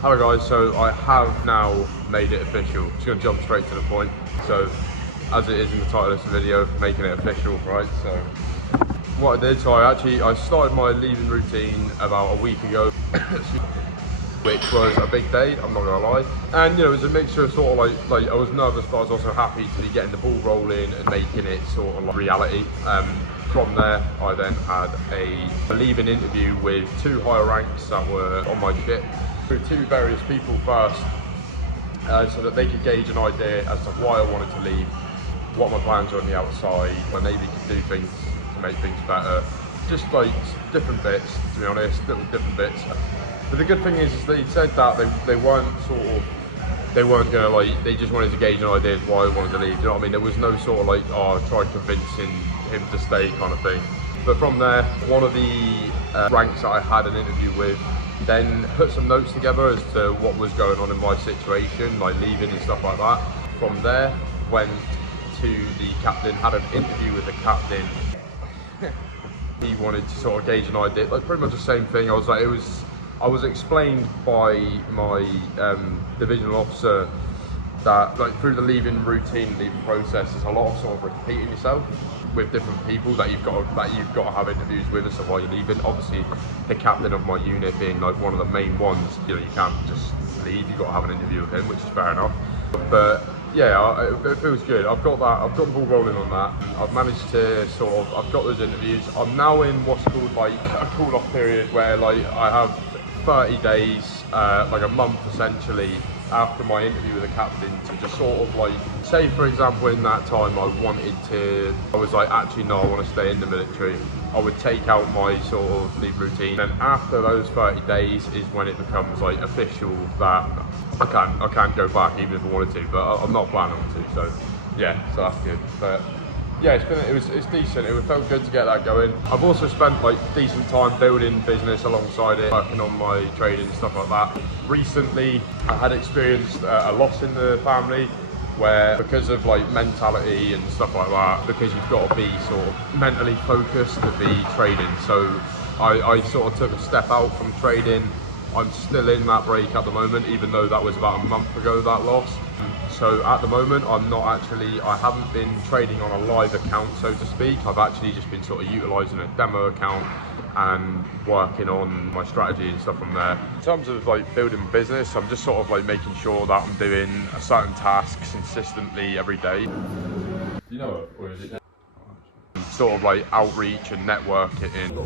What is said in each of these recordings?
Hello guys, so I have now made it official. Just gonna jump straight to the point. So, as it is in the title of the video, making it official, right? So, what I did, I started my leaving routine about a week ago, which was a big day, I'm not gonna lie. And it was a mixture of sort of like I was nervous, but I was also happy to be getting the ball rolling and making it sort of like reality. From there, I then had a leaving interview with two higher ranks that were on my ship, with two various people first, so that they could gauge an idea as to why I wanted to leave, what my plans are on the outside, and maybe could do things to make things better. Just like different bits, to be honest, little different bits. But the good thing is they said that they weren't gonna they just wanted to gauge an idea of why I wanted to leave. You know what I mean? There was no sort of like, oh, I tried convincing him to stay kind of thing. But from there, one of the ranks that I had an interview with then put some notes together as to what was going on in my situation, like leaving and stuff like that. From there, went to the captain, had an interview with the captain. He wanted to sort of gauge an idea, like pretty much the same thing. I was explained by my divisional officer that like through the leaving routine, leaving process, there's a lot of sort of repeating yourself with different people that you've got to have interviews with as to why you're leaving. Obviously, the captain of my unit being like one of the main ones, you can't just leave. You've got to have an interview with him, which is fair enough. But yeah, it feels good. I've got the ball rolling on that. I've managed to I've got those interviews. I'm now in what's called like a cool-off period where like I have 30 days, like a month essentially, after my interview with the captain to just sort of like, say for example in that time I was like, actually no, I want to stay in the military. I would take out my sort of leave routine, and after those 30 days is when it becomes like official that I can't go back even if I wanted to, but I'm not planning to, so yeah, so that's good. But yeah, it's decent. It felt good to get that going. I've also spent like decent time building business alongside it, working on my trading and stuff like that. Recently, I had experienced a loss in the family where, because of like mentality and stuff like that, because you've got to be sort of mentally focused to be trading. So I sort of took a step out from trading. I'm still in that break at the moment, even though that was about a month ago, that loss. So at the moment, I haven't been trading on a live account, so to speak. I've actually just been sort of utilising a demo account and working on my strategy and stuff from there. In terms of like building business, I'm just sort of like making sure that I'm doing certain tasks consistently every day. You know it, or is it? Sort of like outreach and networking,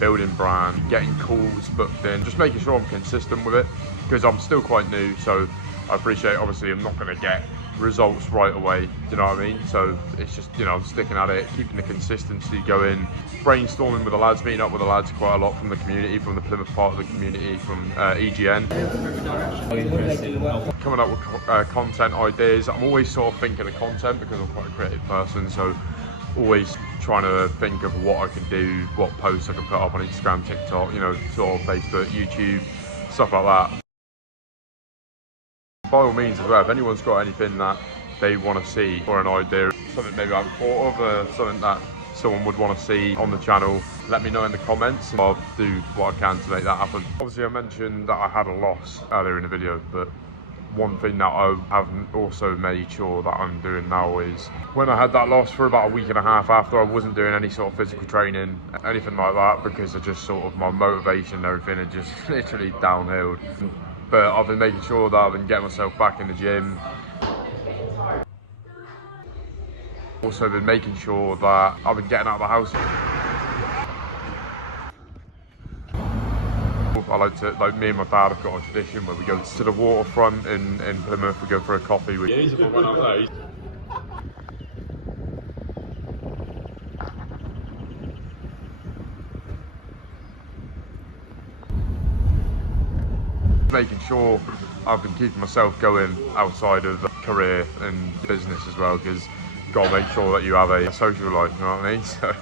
building brand, getting calls booked in, just making sure I'm consistent with it, because I'm still quite new, so I appreciate, obviously I'm not going to get results right away, do you know what I mean? So it's just, I'm sticking at it, keeping the consistency going, brainstorming with the lads, meeting up with the lads quite a lot from the community, from the Plymouth part of the community, from EGN. Coming up with content ideas. I'm always sort of thinking of content because I'm quite a creative person, so always trying to think of what I can do, what posts I can put up on Instagram, TikTok, sort of Facebook, YouTube, stuff like that. By all means as well, if anyone's got anything that they want to see or an idea, something maybe I haven't thought of, something that someone would want to see on the channel, let me know in the comments and I'll do what I can to make that happen. Obviously I mentioned that I had a loss earlier in the video, but one thing that I have also made sure that I'm doing now is, when I had that loss for about a week and a half after, I wasn't doing any sort of physical training, anything like that, because of just sort of my motivation and everything had just literally downhilled. But I've been making sure that I've been getting myself back in the gym. Also been making sure that I've been getting out of the house. I like me and my dad have got a tradition where we go to the waterfront in Plymouth, we go for a coffee. If I went out there. Making sure I've been keeping myself going outside of career and business as well, because you've got to make sure that you have a social life, you know what I mean? So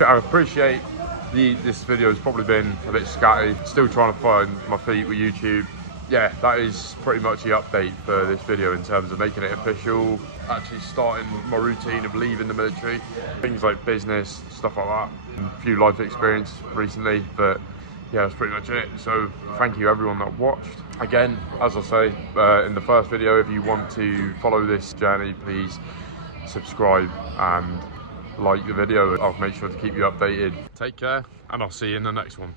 I appreciate this video has probably been a bit scatty, still trying to find my feet with YouTube. Yeah, that is pretty much the update for this video in terms of making it official, actually starting my routine of leaving the military, things like business, stuff like that, and a few life experience recently. But yeah, that's pretty much it. So thank you everyone that watched. Again, as I say in the first video, if you want to follow this journey, please subscribe and like the video. I'll make sure to keep you updated. Take care, and I'll see you in the next one.